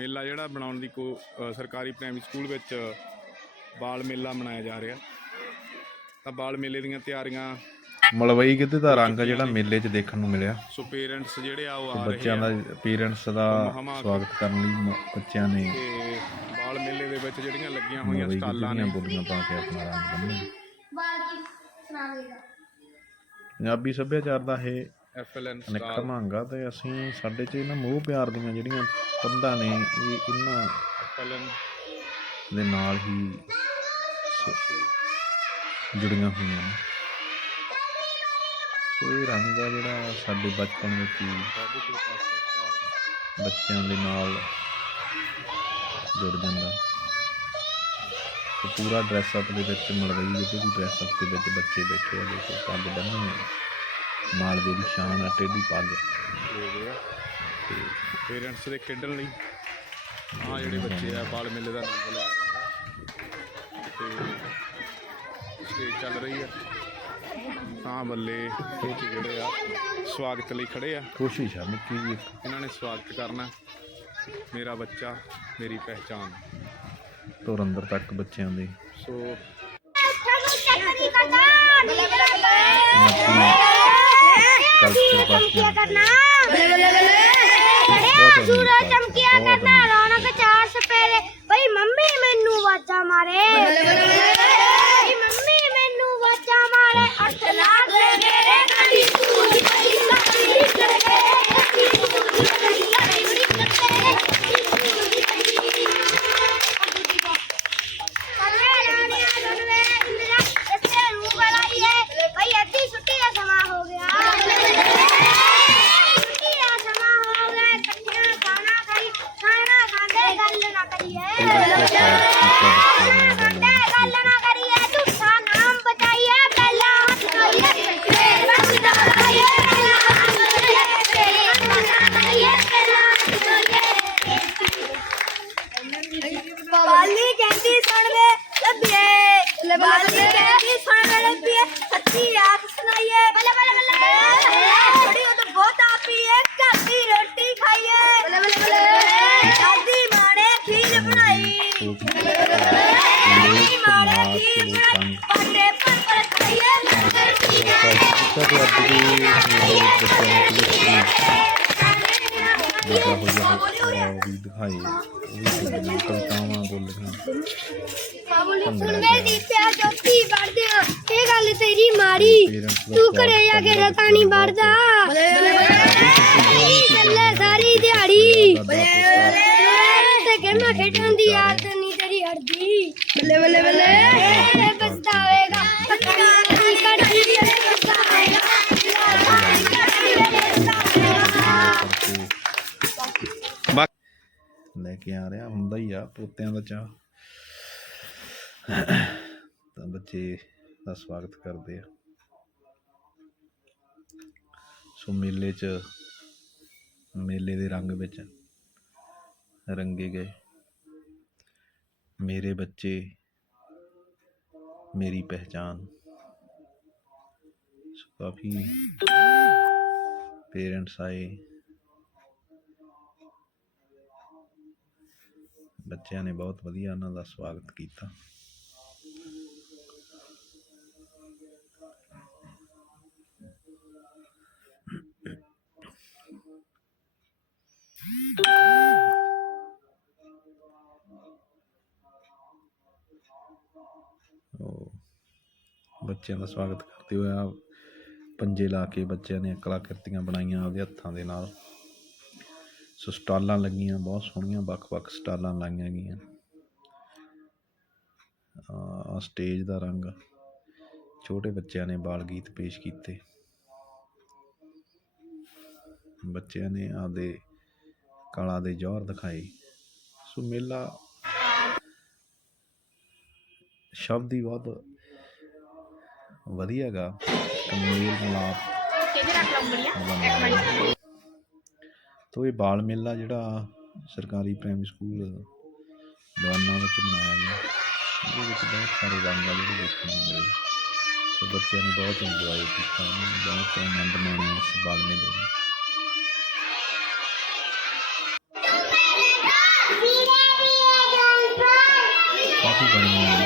ਮੇਲਾ ਜਿਹੜਾ ਬਣਾਉਣ ਦੀ ਕੋ ਸਰਕਾਰੀ ਪ੍ਰਾਇਮਰੀ ਸਕੂਲ ਵਿੱਚ ਬਾਲ ਮੇਲਾ ਮਨਾਇਆ ਜਾ ਰਿਹਾ। ਤਾਂ ਬਾਲ ਮੇਲੇ ਦੀਆਂ ਤਿਆਰੀਆਂ ਮਲਵਈ ਗਿੱਧੇ ਦਾ ਰੰਗ ਆ ਜਿਹੜਾ ਮੇਲੇ 'ਚ ਦੇਖਣ ਨੂੰ ਮਿਲਿਆ। ਸੋ ਪੇਰੈਂਟਸ ਜਿਹੜੇ ਆ ਉਹ ਆ ਰਹੇ ਬੱਚਿਆਂ ਦਾ ਪੇਰੈਂਟਸ ਦਾ। ਸਵਾਗਤ ਕਰਨ ਲਈ ਮ- ਬੱਚਿਆਂ ਨੇ ਤੇ ਬਾਲ ਮੇਲੇ ਦੇ ਵਿੱਚ ਜਿਹੜੀਆਂ ਲੱਗੀਆਂ ਹੋਈਆਂ ਮਲਵਈ ਗਿੱਧੇ ਸਟਾਲਾਂ ਦੀਆਂ ਨੇ। ਬੋਲੀਆਂ ਪਾ ਕੇ ਆਪਣਾ ਰੰਗ ਬੰਨ੍ਹੇ ਬਾਕੀ ਸੁਣਾ ਦੇਗਾ ਪੰਜਾਬੀ ਸੱਭਿਆਚਾਰ ਦਾ ਇਹ ਐਫਐਲਐਨ ਅਨਿੱਖਾ ਸਟਾਲ ਮੰਗਾ ਤੇ ਅਸੀਂ ਸਾਡੇ 'ਚ ਇਹਨਾਂ ਮੋਹ ਪਿਆਰ ਦੀਆਂ ਜਿਹੜੀਆਂ ਤੰਦਾਂ ਨੇ ਇਹ ਇਹਨਾਂ ਐਫਐਲਐਨ ਦੇ ਨਾਲ ਹੀ ਜੁੜੀਆਂ ਹੋਈਆਂ ਨੇ। ਸੋ ਇਹ ਰੰਗ ਆ ਜਿਹੜਾ ਸਾਡੇ ਬਚਪਨ ਵਿੱਚ ਹੀ ਬੱਚਿਆਂ ਦੇ ਨਾਲ ਜੁੜ ਜਾਂਦਾ। ਤੇ ਪੂਰਾ ਡਰੈਸ ਅਪ ਦੇ ਵਿੱਚ ਮਲਵਈ ਜਿਹਦੇ ਵੀ ਡਰੈਸ ਅਪ ਦੇ ਵਿੱਚ ਬੱਚੇ ਬੈਠੇ ਆ ਦੇਖੋ ਪੱਗ ਬੰਨ੍ਹੀ ਆ। ਮਾਲਵੇ ਦੀ ਸ਼ਾਨ ਆ ਟੇਢੀ ਪੱਗ ਤੇ ਪੇਰੈਂਟਸ ਦੇ ਖੇਡਣ ਲਈ ਆ ਜਿਹੜੇ ਬੱਚੇ ਆ ਬਾਲ ਮੇਲੇ ਦਾ ਆਨੰਦ ਲੈ ਆ ਤੇ ਸਟੇਜ ਚੱਲ ਰਹੀ ਆ ਤਾਂ ਬੱਲੇ ਇਹ ਜਿਹੜੇ ਆ ਸਵਾਗਤ ਲਈ ਖੜੇ ਆ। ਕੋਸ਼ਿਸ਼ ਆ ਨਿੱਕੀ ਇੱਕ। ਇਹਨਾਂ ਨੇ ਸਵਾਗਤ ਕਰਨਾ ਮੇਰਾ ਬੱਚਾ ਮੇਰੀ ਪਹਿਚਾਨ ਤੁਰ ਅੰਦਰ ਤੱਕ ਬੱਚਿਆਂ ਦੇ। ਸੋ ਸੂਰਜ ਚਮਕਿਆ ਕਰਨਾ ਰੌਣਕ ਚਾਰ ਸਪੇਰੇ ਬਈ ਮੰਮੀ ਮੈਨੂੰ ਵਾਜਾ ਮਾਰੇ ਬਈ ਮੰਮੀ ਮੈਨੂੰ ਵਾਜਾ ਮਾਰੇ ਅੱਠ ਲਾਖ ਕਰੀਏ ਤਾਂ ਕਿ ਅੱਜ ਦੀ ਮੇਰੇ ਬੱਚਿਆਂ ਨੂੰ ਕਿਵੇਂ ਲੱਗਾ ਹੋਇਆ ਹੈ। ਉਹ ਵੀ ਦਿਖਾਏ ਉਹ ਵੀ ਕਵਿਤਾਵਾਂ ਬੋਲੀਆਂ ਸੁਣ ਮੇਰੀ ਦੀਪਿਆ ਜੋਤੀ ਵੜਦੇ ਆ ਇਹ ਗੱਲ ਤੇਰੀ ਮਾੜੀ। ਤੂੰ ਘਰੇ ਜਾ ਕੇ ਰਤਾ ਨਹੀਂ ਵੜਦਾ। ਚੱਲੇ ਸਾਰੀ ਦਿਹਾੜੀ। ਤੇ ਗੇਮਾਂ ਖੇਡਣ ਦੀ ਆਦਤ ਨਹੀਂ ਤੇਰੀ ਹਟਦੀ ਬੱਲੇ ਬੱਲੇ। ਬੱਲੇ। ਕੇ ਆ ਰਿਹਾ, ਹੁੰਦਾ ਹੀ ਆ, ਪੋਤਿਆਂ ਦਾ ਚਾਹ ਤਾਂ ਬੱਚੇ ਦਾ ਸਵਾਗਤ ਕਰਦੇ ਆ। ਸੋ ਮੇਲੇ 'ਚ, ਮੇਲੇ ਦੇ ਰੰਗ ਵਿੱਚ ਰੰਗੇ ਗਏ। ਮੇਰੇ ਬੱਚੇ, ਮੇਰੀ ਪਹਿਚਾਨ ਸੋ ਕਾਫੀ ਪੇਰੈਂਟਸ ਆਏ। ਬੱਚਿਆਂ ਨੇ ਬਹੁਤ ਵਧੀਆ ਉਹਨਾਂ ਦਾ ਸਵਾਗਤ ਕੀਤਾ। ਬੱਚਿਆਂ ਦਾ ਸਵਾਗਤ ਕਰਦੇ ਹੋਏ ਆ ਪੰਜੇ ਲਾ ਕੇ ਬੱਚਿਆਂ ਨੇ ਕਲਾਕ੍ਰਿਤੀਆਂ ਬਣਾਈਆਂ ਆਪਦੇ ਹੱਥਾਂ ਦੇ ਨਾਲ। ਸੋ ਸਟਾਲਾਂ ਲੱਗੀਆਂ ਬਹੁਤ ਸੋਹਣੀਆਂ ਵੱਖ-ਵੱਖ ਸਟਾਲਾਂ ਲਾਈਆਂ ਗਈਆਂ। ਆ ਸਟੇਜ ਦਾ ਰੰਗ। ਛੋਟੇ ਬੱਚਿਆਂ ਨੇ ਬਾਲ ਗੀਤ ਪੇਸ਼ ਕੀਤੇ। ਬੱਚਿਆਂ ਨੇ ਆਪਦੇ ਕਲਾ ਦੇ ਜੌਹਰ ਦਿਖਾਏ। ਸੋ ਮੇਲਾ ਸ਼ਬਦ ਹੀ ਬਹੁਤ ਵਧੀਆ ਗਾ ਮੇਲ ਮਿਲਾਪ ਬਣਿਆ ਤੋ ਇਹ ਬਾਲ ਮੇਲਾ ਜਿਹੜਾ ਸਰਕਾਰੀ ਪ੍ਰਾਇਮਰੀ ਸਕੂਲ ਦਵਾਨਾ ਵਿੱਚ ਮਨਾਇਆ ਗਿਆ। ਇਹਦੇ ਵਿੱਚ ਬਹੁਤ ਸਾਰੇ ਰੰਗ ਆ ਜਿਹੜੇ ਦੇਖਣ ਨੂੰ ਮਿਲੇ। ਸੋ ਬੱਚਿਆਂ ਨੇ ਬਹੁਤ ਇੰਜੋਏ ਕੀਤਾ। ਬਹੁਤ ਆਨੰਦ ਮਾਣਿਆ ਇਸ ਬਾਲ ਮੇਲੇ ਦਾ ਕਾਫੀ ਗਰਮੀ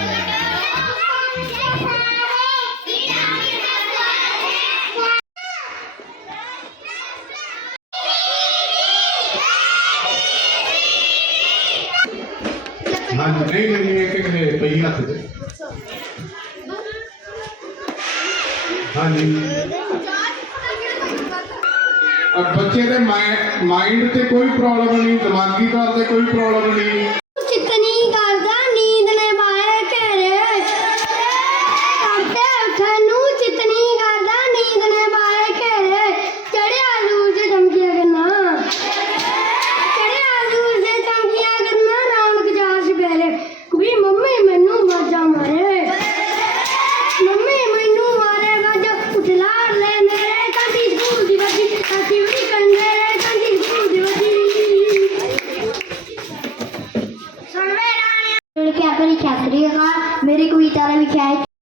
ਹਾਂਜੀ, ਨਹੀਂ ਲੈਣੀ ਹੈ ਕਿ ਨੇ ਪਈ ਹੱਥ 'ਚ ਹਾਂਜੀ। ਔਰ ਬੱਚੇ ਦੇ ਮਾਈਂਡ ਤੇ ਕੋਈ ਪ੍ਰੋਬਲਮ ਨਹੀਂ, ਦਿਮਾਗੀ ਤੌਰ ਤੇ ਕੋਈ ਪ੍ਰੋਬਲਮ ਨਹੀਂ। Okay.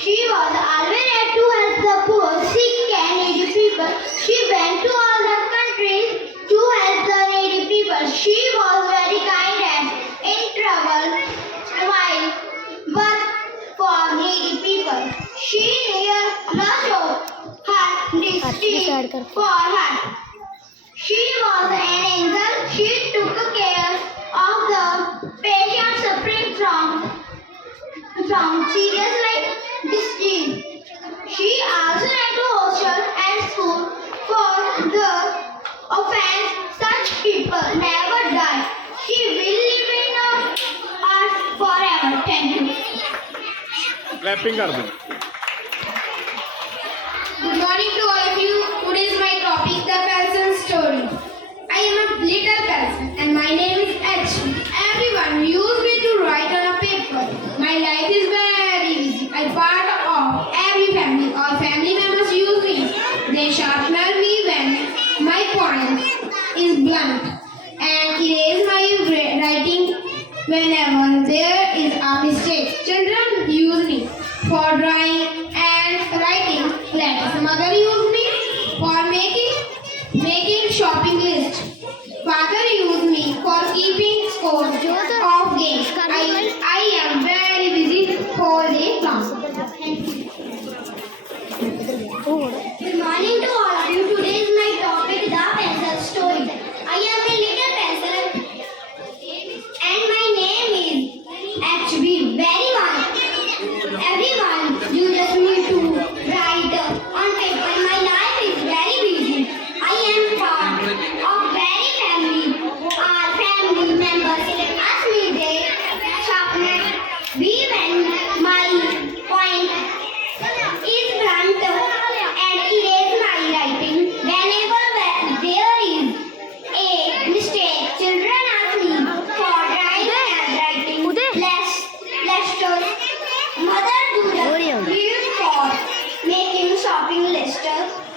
She was always ready to help the poor, sick and needy people. She went to all the countries to help the needy people. She was very kind and in trouble while but for needy people. She never lost her district for her. She was an angel. She took care of the patient suffering from from serious life district. She also went to hostel and school for the offense such people never die. She will live in our forever. Thank you. Clapping कर Good morning to all of you. Today is my topic, the person's story. I am a little person and my name is letters. Mother use me for making making shopping list. shopping list